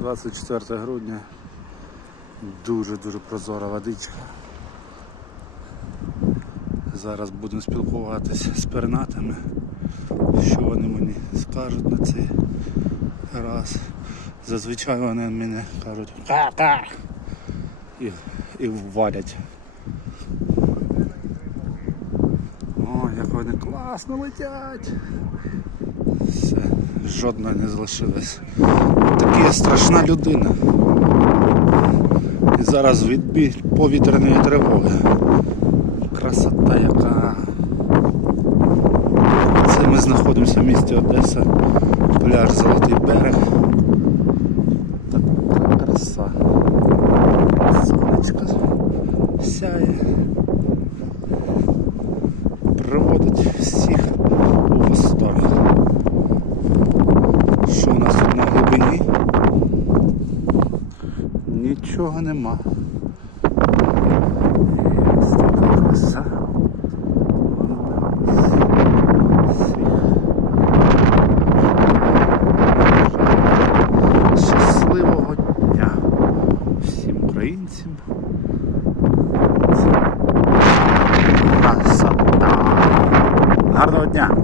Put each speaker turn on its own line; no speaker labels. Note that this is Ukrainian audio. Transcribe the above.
24 грудня. Дуже-дуже прозора водичка. Зараз будемо спілкуватися з пернатами. Що вони мені скажуть на цей раз. Зазвичай вони мене кажуть ка-ка і, і ввалять. О, як вони класно летять. Жодна не залишилась. Така страшна людина. І зараз відбій повітряної тривоги. Красота яка. Це ми знаходимося в місті Одеса, пляж Золотий берег. Така краса. Сонечко сяє. Приводить всіх Нічого нема. Краса. Щасливого дня всім українцям. Це. Гарного дня!